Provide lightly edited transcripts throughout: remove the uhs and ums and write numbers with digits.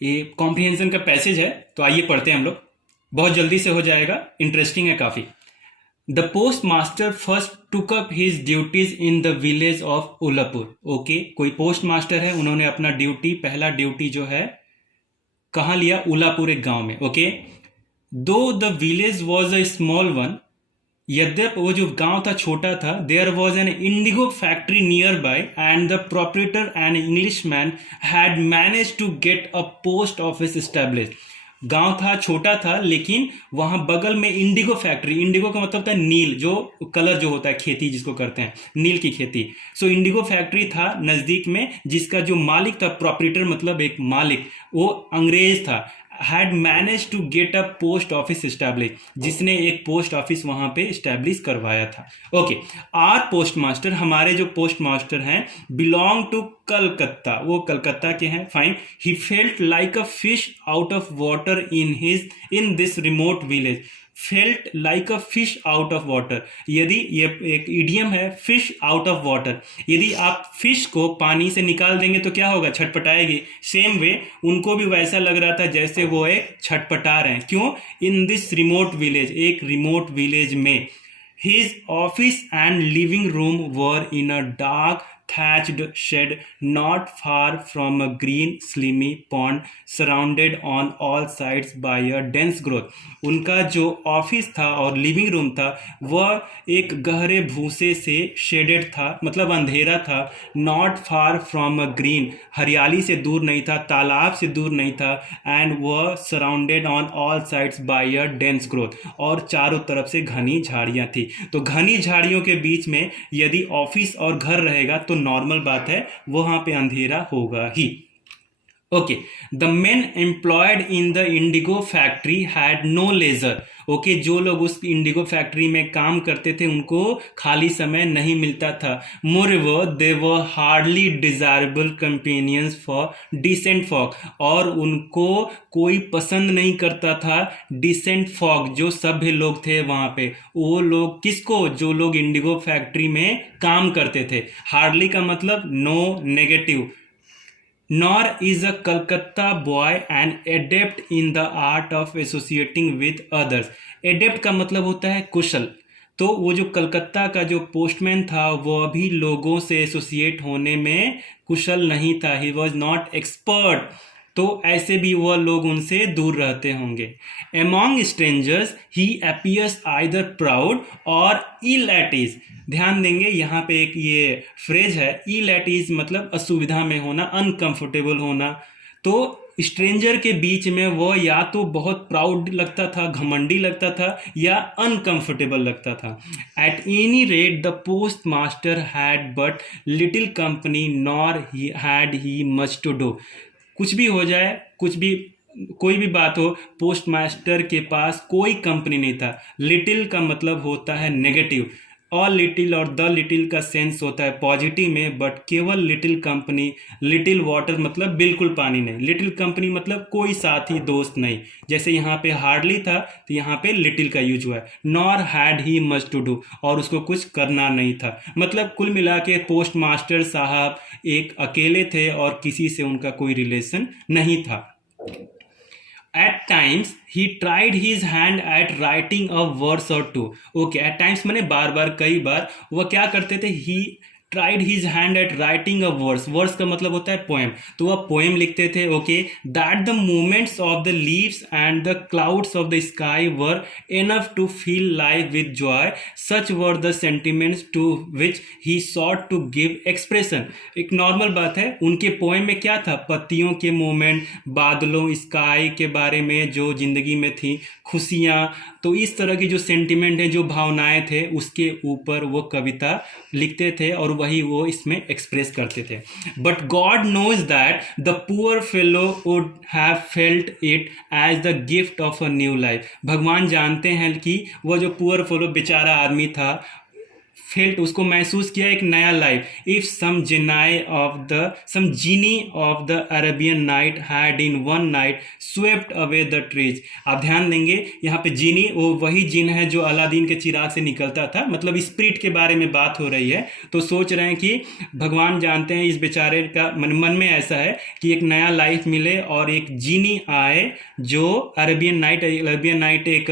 ये कॉम्प्रिहेंशन का पैसेज है, तो आइए पढ़ते हैं हम लोग, बहुत जल्दी से हो जाएगा, इंटरेस्टिंग है काफ़ी। The post master first took up his duties in the village of Ulapur. Okay, कोई पोस्ट मास्टर है, उन्होंने अपना ड्यूटी, पहला ड्यूटी जो है कहाँ लिया? उलापुर, एक गांव में। Okay, though the village was a small one, यद्यप वो जो गांव था छोटा था, there was an indigo factory nearby and the proprietor an Englishman had manage to get a post office establish. गांव था, छोटा था, लेकिन वहां बगल में इंडिगो फैक्ट्री, इंडिगो का मतलब था नील, जो कलर जो होता है, खेती जिसको करते हैं, नील की खेती। सो इंडिगो फैक्ट्री था नजदीक में, जिसका जो मालिक था, प्रोपरेटर मतलब एक मालिक, वो अंग्रेज था। Had manage to get a post office establish, जिसने एक पोस्ट ऑफिस वहां पे स्टैब्लिश करवाया था। ओके, आर पोस्ट मास्टर, हमारे जो पोस्ट मास्टर हैं, बिलोंग टू कलकत्ता, वो कलकत्ता के हैं। Fine, he felt like a fish out of water in this remote village. Felt like a fish out of water, यदि ये एक इडियम है, फिश आउट ऑफ वाटर, यदि आप फिश को पानी से निकाल देंगे तो क्या होगा? छटपटाएगी। सेम वे उनको भी वैसा लग रहा था जैसे वो एक छटपटा रहे हैं। क्यों? इन दिस रिमोट विलेज, एक रिमोट विलेज में। His office and living room were in a dark thatched shed not far from a green slimy pond surrounded on all sides by a dense growth। उनका जो office था और living room था वह एक गहरे भूसे से शेडेड था, मतलब अंधेरा था। Not far from a green, हरियाली से दूर नहीं था, तालाब से दूर नहीं था। एंड वह surrounded on all sides by a dense growth, और चारों तरफ से घनी झाड़ियां थी। तो घनी झाड़ियों के बीच में यदि ऑफिस और घर रहेगा तो नॉर्मल बात है, वहां पे अंधेरा होगा ही। Okay, the men employed in the indigo factory had no leisure. Okay, जो लोग उस इंडिगो फैक्ट्री में काम करते थे उनको खाली समय नहीं मिलता था। Moreover they were hardly desirable companions for decent folk, और उनको कोई पसंद नहीं करता था डिसेंट फॉक, जो सभ्य लोग थे वहां पे। वो लोग किसको? जो लोग इंडिगो फैक्ट्री में काम करते थे। हार्डली का मतलब no, negative. Nor is a Calcutta boy an adept in the art of associating with others। adept का मतलब होता है कुशल। तो वो जो कलकत्ता का जो पोस्टमैन था वह भी लोगों से एसोसिएट होने में कुशल नहीं था। ही वॉज नॉट एक्सपर्ट, तो ऐसे भी वह लोग उनसे दूर रहते होंगे। एमॉन्ग स्ट्रेंजर्स ही अपीयर्स आइदर प्राउड और इल एट ईज। ध्यान देंगे यहाँ पे एक ये फ्रेज है, इल एट ईज मतलब असुविधा में होना, अनकंफर्टेबल होना। तो स्ट्रेंजर के बीच में वो या तो बहुत प्राउड लगता था, घमंडी लगता था, या अनकंफर्टेबल लगता था। At any rate the post master had but little company nor had he much to do. कुछ भी हो जाए, कुछ भी, कोई भी बात हो, पोस्ट मास्टर के पास कोई कंपनी नहीं था। लिटिल का मतलब होता है नेगेटिव, और लिटिल और द लिटिल का सेंस होता है पॉजिटिव में, बट केवल लिटिल कंपनी, लिटिल वाटर मतलब बिल्कुल पानी नहीं, लिटिल कंपनी मतलब कोई साथी दोस्त नहीं। जैसे यहाँ पे हार्डली था तो यहाँ पे लिटिल का यूज हुआ है। Nor had he much to do, और उसको कुछ करना नहीं था। मतलब कुल मिला के पोस्ट मास्टर साहब एक अकेले थे और किसी से उनका कोई रिलेशन नहीं था। At times he tried his hand at writing a verse or two। Okay, at times मैंने बार बार, कई बार वह क्या करते थे? he tried his hand at writing a verse। verse का मतलब होता है पोएम, तो वह पोएम लिखते थे। Okay, that the movements of the leaves and the clouds of the sky were enough to fill life with joy। such were the sentiments to which he sought to give expression। एक normal बात है, उनके poem में क्या था? पत्तियों के movement, बादलों, स्काई के बारे में जो जिंदगी में थी, खुशियाँ, तो इस तरह की जो सेंटिमेंट है, जो भावनाएं थे, उसके ऊपर वो कविता लिखते थे और वही वो इसमें एक्सप्रेस करते थे। But God knows that the poor fellow would have felt it as the gift of a new life. भगवान जानते हैं कि वह जो पुअर फेलो बेचारा आदमी था, फेल्ट, उसको महसूस किया एक नया life, if some genie of the Arabian night had in one night swept away the trees. आप ध्यान देंगे यहाँ पे जीनी वो वही जिन है जो अलादीन के चिराग से निकलता था, मतलब स्पिरिट के बारे में बात हो रही है। तो सोच रहे हैं कि भगवान जानते हैं इस बेचारे का मन में ऐसा है कि एक नया लाइफ मिले और एक जीनी आए जो अरेबियन नाइट एक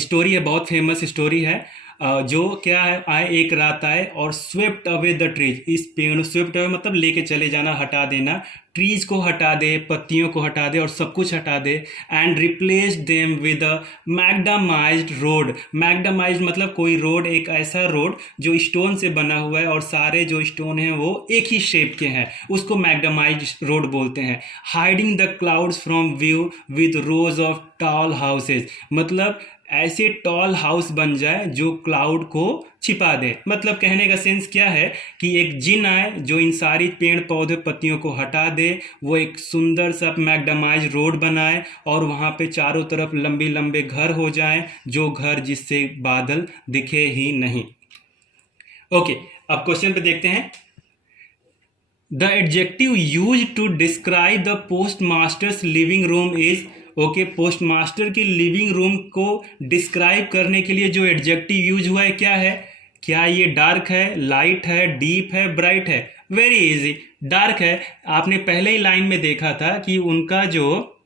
स्टोरी है, बहुत फेमस स्टोरी है, जो क्या है आए एक रात आए और स्वेप्ट अवे द ट्रीज, इस पेड़ स्वेप्ट अवे मतलब लेके चले जाना, हटा देना, ट्रीज को हटा दे, पत्तियों को हटा दे और सब कुछ हटा दे, and replace them with a macadamized road. Macadamized मतलब कोई रोड, एक ऐसा रोड जो स्टोन से बना हुआ है और सारे जो स्टोन हैं वो एक ही शेप के हैं, उसको मैग्डामाइज्ड रोड बोलते हैं। Hiding the clouds from view with rose of tall houses, मतलब ऐसे टॉल हाउस बन जाए जो क्लाउड को छिपा दे। मतलब कहने का सेंस क्या है कि एक जिन आए जो इन सारी पेड़ पौधे पत्तियों को हटा दे, वो एक सुंदर सा मैग्डामाइज रोड बनाए और वहाँ पे चारों तरफ लंबे लंबे घर हो जाएं, जो घर जिससे बादल दिखे ही नहीं। ओके, अब क्वेश्चन पे देखते हैं। The adjective use to describe the post masters living room is, okay, post master की लिविंग रूम को डिस्क्राइब करने के लिए जो एडजेक्टिव यूज हुआ है क्या है? क्या ये डार्क है, लाइट है, डीप है, ब्राइट है? वेरी इजी, डार्क है। आपने पहले ही लाइन में देखा था कि उनका जो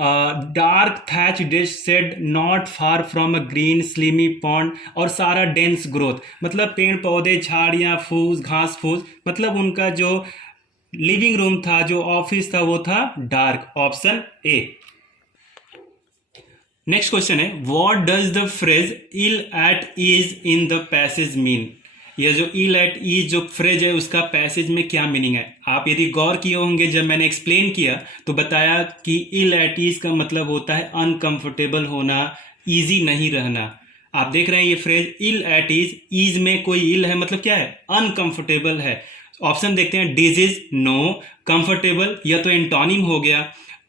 dark thatch dish said not far from a green slimy pond, और सारा डेंस ग्रोथ, मतलब पेड़ पौधे झाड़ियाँ फूस घास फूस, मतलब उनका जो लिविंग रूम था, जो ऑफिस था, वो था dark. Option A. Next question है, what does the phrase ill at ease in the passage mean? यह जो इल एट ईज जो फ्रेज है उसका पैसेज में क्या मीनिंग है? आप यदि गौर किए होंगे जब मैंने एक्सप्लेन किया तो बताया कि इल एट ईज का मतलब होता है अनकंफर्टेबल होना, इजी नहीं रहना। आप देख रहे हैं ये phrase ill at ease, ease में कोई इल है मतलब क्या है? अनकंफर्टेबल है। ऑप्शन देखते हैं, डिजीज नो, कंफर्टेबल या तो एंटोनिम हो गया,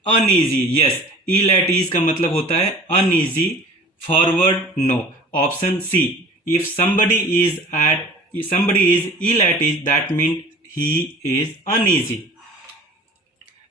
uneasy yes, ill at ease का मतलब होता है uneasy, forward no. Option C, if somebody is ill at ease that means he is uneasy.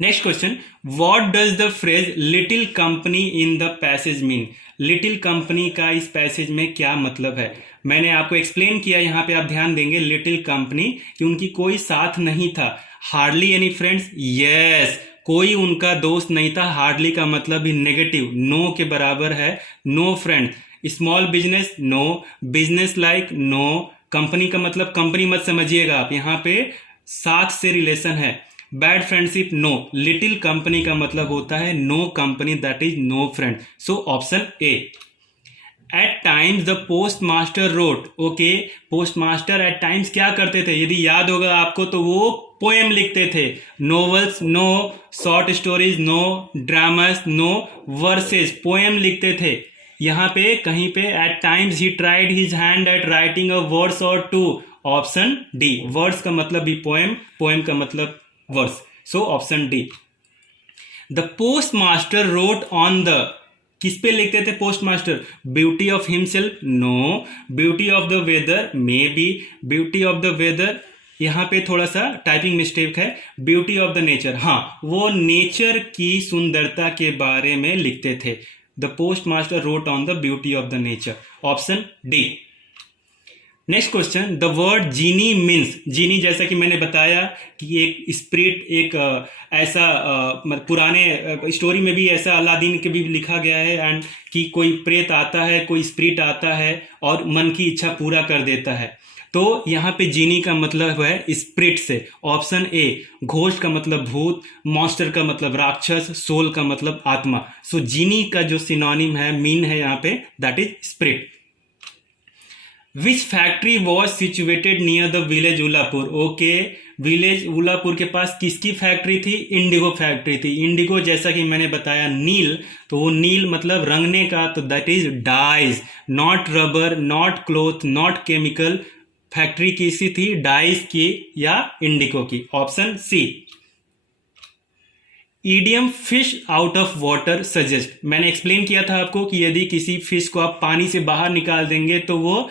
Next question, what does the phrase little company in the passage mean? Little company का इस passage में क्या मतलब है? मैंने आपको explain किया, यहाँ पे आप ध्यान देंगे, लिटिल कंपनी कि उनकी कोई साथ नहीं था। हार्डली एनी फ्रेंड्स, यस, कोई उनका दोस्त नहीं था। हार्डली का मतलब ही नेगेटिव, नो के बराबर है, no friends. Small business, no. Business like, no. Company का मतलब कंपनी मत समझिएगा आप, यहाँ पे साथ से रिलेशन है। Bad friendship, no. Little company का मतलब होता है no company, that is no friend. So option A. At times the post master wrote, okay, post master at times क्या करते थे? यदि याद होगा आपको तो वो पोएम लिखते थे। Novels, no. Short stories, no. Dramas, no. Verses, poem लिखते थे। यहाँ पे कहीं पे at times he tried his hand at writing a words or two. Option D. Words का मतलब भी पोएम, पोएम का मतलब verse. So option D. The post master wrote on the, किस पे लिखते थे post master? Beauty of himself, no. Beauty of the weather, maybe. Beauty of the weather, यहाँ पे थोड़ा सा टाइपिंग मिस्टेक है, ब्यूटी ऑफ द नेचर, हाँ, वो नेचर की सुंदरता के बारे में लिखते थे। The post master wrote on the beauty of the nature. Option D. Next question, the word genie means, genie जैसा कि मैंने बताया कि एक स्पिरिट, एक ऐसा पुराने स्टोरी में भी ऐसा अलादीन के भी लिखा गया है, एंड कि कोई प्रेत आता है, कोई स्पिरिट आता है और मन की इच्छा पूरा कर देता है। तो यहाँ पे जीनी का मतलब है स्पिरिट से। Option A. घोस्ट का मतलब भूत, मॉन्स्टर का मतलब राक्षस, सोल का मतलब आत्मा। सो जीनी का जो सिनोनिम है, मीन है यहाँ पे, that is spirit. Which factory was situated near the village Ulapur? Okay, village Ulapur के पास किसकी फैक्ट्री थी? इंडिगो फैक्ट्री थी। इंडिगो जैसा कि मैंने बताया नील, तो वो नील मतलब रंगने का, तो that is dyes, not rubber, not cloth, not chemical. Factory किसी थी? डाइज की या इंडिगो की। Option C. Idiom fish out of water suggest, मैंने एक्सप्लेन किया था आपको कि यदि किसी फिश को आप पानी से बाहर निकाल देंगे तो वो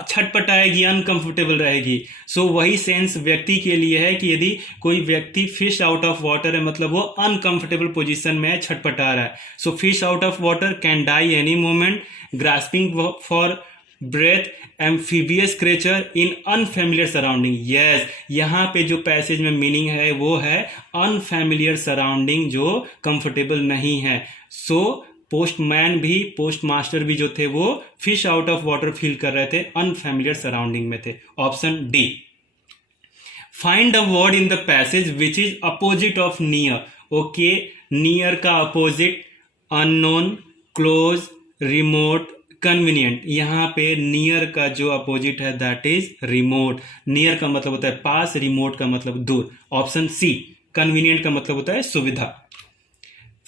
छटपटाएगी, अनकंफर्टेबल रहेगी। सो वही सेंस व्यक्ति के लिए है कि यदि कोई व्यक्ति फिश आउट ऑफ वाटर है, मतलब वो अनकंफर्टेबल पोजीशन में है, छटपटा रहा है। So fish out of water can die any moment, grasping for breath, amphibious creature in unfamiliar surrounding. Yes, यहाँ पे जो पैसेज में मीनिंग है वो है अनफेमिलियर सराउंडिंग, जो कंफर्टेबल नहीं है। सो पोस्टमैन भी, पोस्ट मास्टर भी जो थे वो fish out of water feel कर रहे थे, अनफेमिलियर सराउंडिंग में थे। Option D. Find a word in the passage which is opposite of near. Okay, near का opposite unknown, close, remote, convenient. यहाँ पे नियर का जो अपोजिट है दैट इज रिमोट। नियर का मतलब होता है पास, रिमोट का मतलब दूर। Option C. कन्वीनियंट का मतलब होता है सुविधा।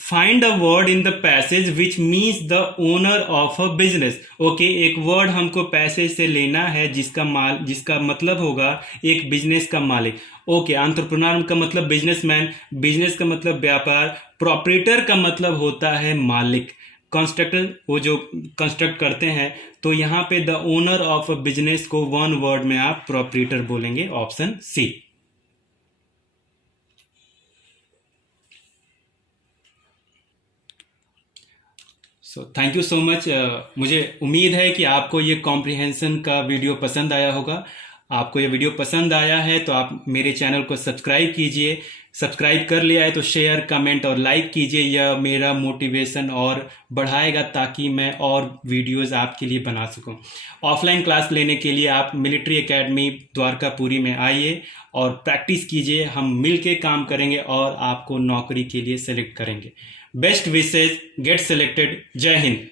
Find a word in the passage which means the owner of a business. Okay, एक वर्ड हमको पैसेज से लेना है जिसका मतलब होगा एक बिजनेस का मालिक। ओके, एंटरप्रेन्योर का मतलब बिजनेसमैन, बिजनेस का मतलब व्यापार, प्रोपराइटर का मतलब होता है मालिक, कंस्ट्रक्टर वो जो कंस्ट्रक्ट करते हैं। तो यहाँ पे the owner of a business को वन वर्ड में आप प्रोपराइटर बोलेंगे। Option C. So thank you so much. मुझे उम्मीद है कि आपको ये कॉम्प्रिहेंशन का वीडियो पसंद आया होगा। आपको ये वीडियो पसंद आया है तो आप मेरे चैनल को सब्सक्राइब कीजिए। सब्सक्राइब कर लिया है तो शेयर, कमेंट और लाइक कीजिए। यह मेरा मोटिवेशन और बढ़ाएगा ताकि मैं और वीडियोस आपके लिए बना सकूं। ऑफलाइन क्लास लेने के लिए आप मिलिट्री एकेडमी द्वारकापुरी में आइए और प्रैक्टिस कीजिए। हम मिल के काम करेंगे और आपको नौकरी के लिए सेलेक्ट करेंगे। Best wishes, get selected. जय हिंद।